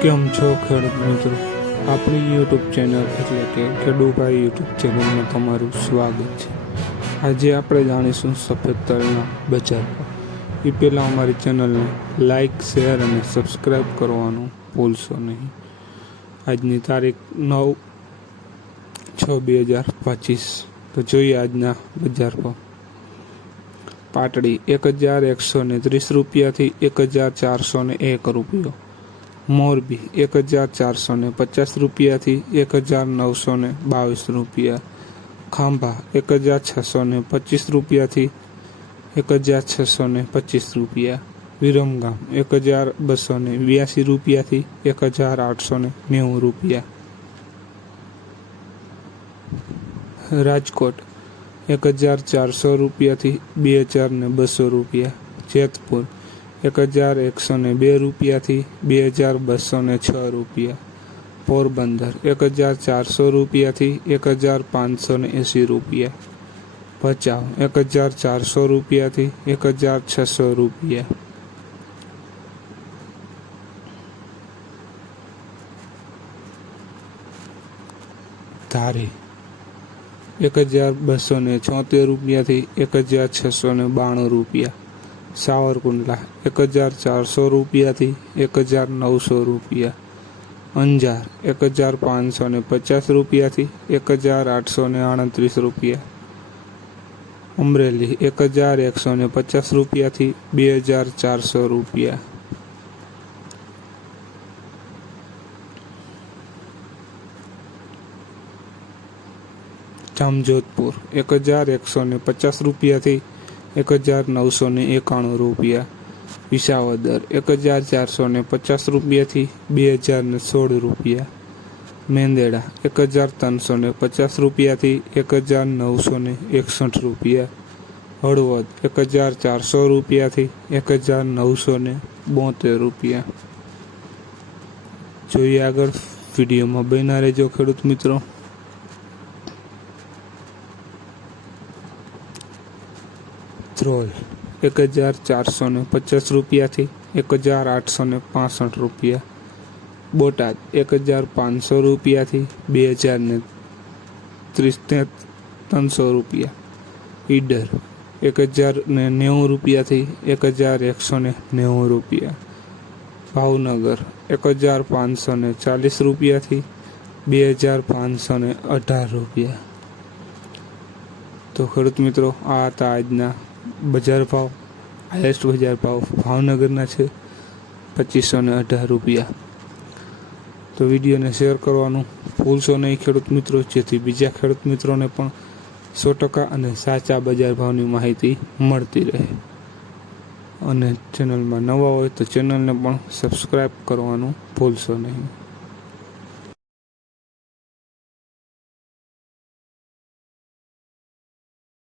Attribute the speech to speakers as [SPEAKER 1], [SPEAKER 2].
[SPEAKER 1] કેમ છો ખેડૂત મિત્રો? આપણી યુટ્યુબ ચેનલ એટલે કે ખેડૂભાઈ યુટ્યુબ ચેનલમાં તમારું સ્વાગત છે. આજે આપણે જાણીશું સફેદ તલના બજાર એ પહેલાં અમારી ચેનલને લાઈક શેર અને સબસ્ક્રાઈબ કરવાનું ભૂલશો નહીં. આજની તારીખ નવ છ બે હજાર પચીસ. તો જોઈએ આજના બજાર પર પાટડી એક હજાર એકસો ને ત્રીસ રૂપિયાથી એક હજાર ચારસો ને એક રૂપિયો. મોરબી, એક હજાર ચારસો ને પચાસ રૂપિયાથી એક હજાર નવસો ને બાવીસ રૂપિયા. ખાંભા, એક હજાર છસો ને પચીસ રૂપિયાથી એક હજાર છસો ને પચીસ રૂપિયા. વિરમગામ, એક હજાર બસો ને બ્યાસી રૂપિયાથી એક હજાર આઠસો ને નેવું રૂપિયા. રાજકોટ, એક હજાર ચારસો રૂપિયાથી બે હજાર ને બસો રૂપિયા. જેતપુર એક હજાર એકસો ને બે રૂપિયાથી બે હજાર બસો ને છ રૂપિયા. પોરબંદર, એક હજાર ચારસો રૂપિયાથી એક હજાર પાંચસો ને એંસી રૂપિયા. ભચાઉ, એક હજાર ચારસો રૂપિયાથી એક હજાર છસો રૂપિયા. ધારી, એક હજાર બસો ને છોતેર રૂપિયાથી એક હજાર છસો ને બાણું રૂપિયા. સાવરકુંડલા એક હજાર ચારસો રૂપિયાથી એક હજાર નવસો રૂપિયા. અંજાર એક હજાર પાંચસો ને પચાસ રૂપિયાથી એક હજાર આઠસો ને આડત્રીસ રૂપિયા. અમરેલી એક હજાર એકસો ને પચાસ રૂપિયાથી બે હજાર ચારસો રૂપિયા. જામજોધપુર એક હજાર એકસો ને પચાસ રૂપિયાથી એક હજાર નવસો ને એકાણું રૂપિયા. વિસાવદર એક હજાર ચારસો ને પચાસ રૂપિયાથી બે હજાર ને સોળ રૂપિયા. મેંદેડા એક હજાર ત્રણસો ને પચાસ રૂપિયાથી એક હજાર નવસો ને એકસઠ રૂપિયા. હળવદ એક હજાર ચારસો રૂપિયાથી એક હજાર નવસો ને બોતેર રૂપિયા. જોઈએ આગળ વિડીયોમાં બન્યા રહેજો ખેડૂત મિત્રો. ધ્રોલ એક હજાર ચારસો ને પચાસ રૂપિયાથી એક હજાર આઠસો ને પાસઠ રૂપિયા. બોટાદ, એક હજાર પાંચસો રૂપિયાથી બે હજાર ને ત્રીસ ત્રણસો રૂપિયા. ઈડર, એક હજાર ને નેવું રૂપિયાથી એક હજાર એકસો ને નેવું રૂપિયા. ભાવનગર, એક હજાર પાંચસો ને ચાલીસ રૂપિયાથી બે હજાર પાંચસો ને અઢાર રૂપિયા. તો ખેડૂત મિત્રો, આ હતા આજના બજાર ભાવ હાઈએસ્ટ બજાર ભાવ ભાવનગરના છે પચીસો ને અઢાર રૂપિયા. તો વિડીયોને શેર કરવાનું ભૂલશો નહીં, ખેડૂત મિત્રો. જેથી બીજા ખેડૂત મિત્રોને પણ સો ટકા અને સાચા બજાર ભાવની માહિતી મળતી રહે. અને ચેનલમાં નવા હોય તો ચેનલને પણ સબસ્ક્રાઈબ કરવાનું ભૂલશો નહીં.